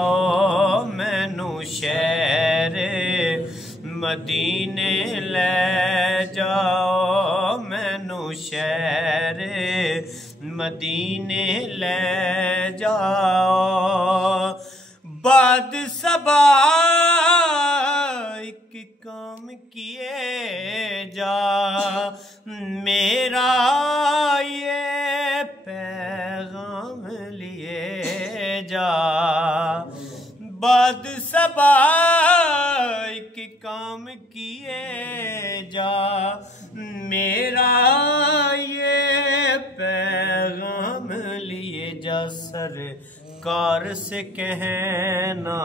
ओ मैनू शहर मदीने ले जाओ, मैनू शहर मदीने ले जाओ। बाद सबा एक काम किए जा, मेरा ये पैगाम लिए जा। बाद सबा एक काम किए जा, मेरा ये पैगाम लिए जा। सरकार से कहना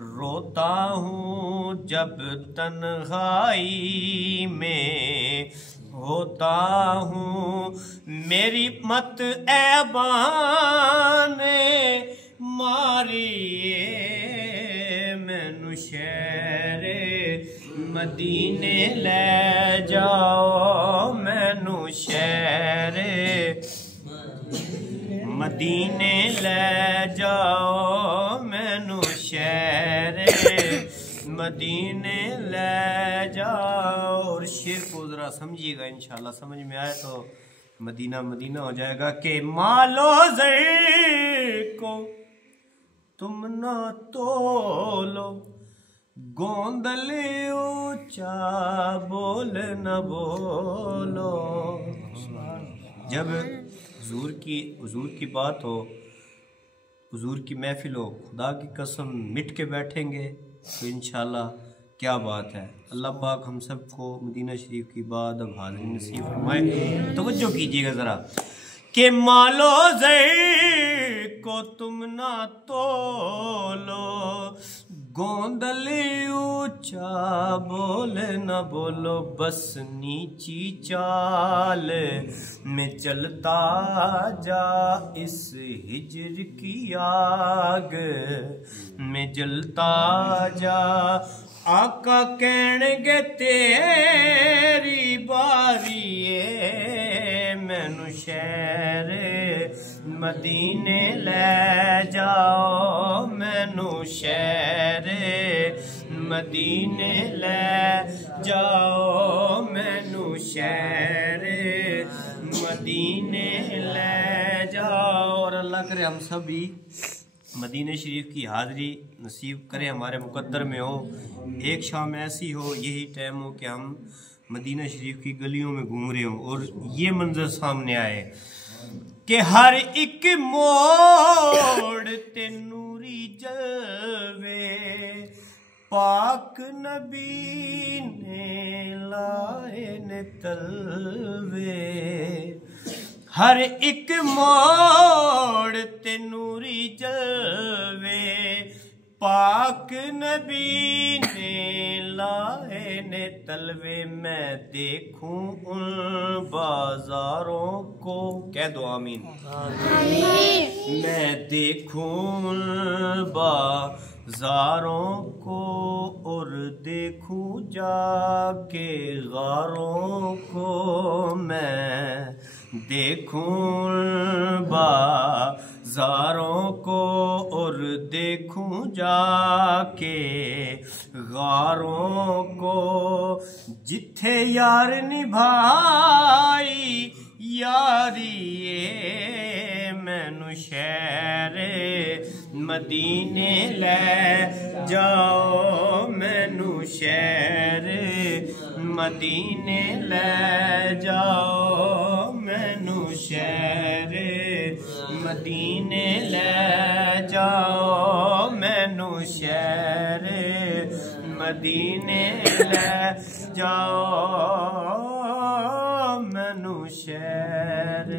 रोता हूँ जब तन्हाई में होता हूँ, मेरी मत ऐबाने मारिए। मैनू शहर मदीने ले जाओ, मैनू शहर मदीने ले जाओ, मैनू शहर मदीने ले जाओ। और शेर को जरा समझिएगा, इंशाल्लाह समझ में आए तो मदीना मदीना हो जाएगा। के मालो ज़र को तुम ना तोलो, गोंदल ऊंचा बोल न बोलो। जब हुजूर की बात हो, हुजूर की महफिल हो, खुदा की कसम मिट के बैठेंगे तो इंशाल्लाह क्या बात है। अल्लाह पाक हम सबको मदीना शरीफ की बात अब हाज़िरी नसीब फरमाए। तवज्जो कीजिएगा ज़रा। के मालो ज़र को तुम ना तोलो, गोंदल ऊंचा बोल न बोलो। बस नीची चाल में चलता जा, इस हिजर की आग में जलता जा। आका कहणगे तेरी बारी है, मैनू शहर मदीने ले जाओ, मैनू शहर मदीने ले जाओ, मैनू शहर मदीने ले जाओ। और अल्लाह करे हम सभी मदीने शरीफ की हाज़िरी नसीब करे, हमारे मुकद्दर में हो। एक शाम ऐसी हो, यही टाइम हो कि हम मदीना शरीफ की गलियों में घूम रहे हो और ये मंजर सामने आए कि हर एक मोड़ ते नूरी जलवे, पाक नबी ने लाए ने तलवे। हर एक मोड़ ते नूरी जलवे, पाक नबी ने लाए ने तलवे। मैं देखूं उन बाजारों को, कह दो आमीन। मैं देखूं उन बाजारों को और देखूं जाके गारों को। मैं देखूं बाजारों को और देखूं जाके गारों को। जिथे यार निभाई यारी ये, मैनू शहर मदीने ले जाओ, मैनू शहर मदीने ले जाओ, मैनू शहर मदीने ले जाओ, मैनू शहर मदीने ले जाओ, मैनू शहर।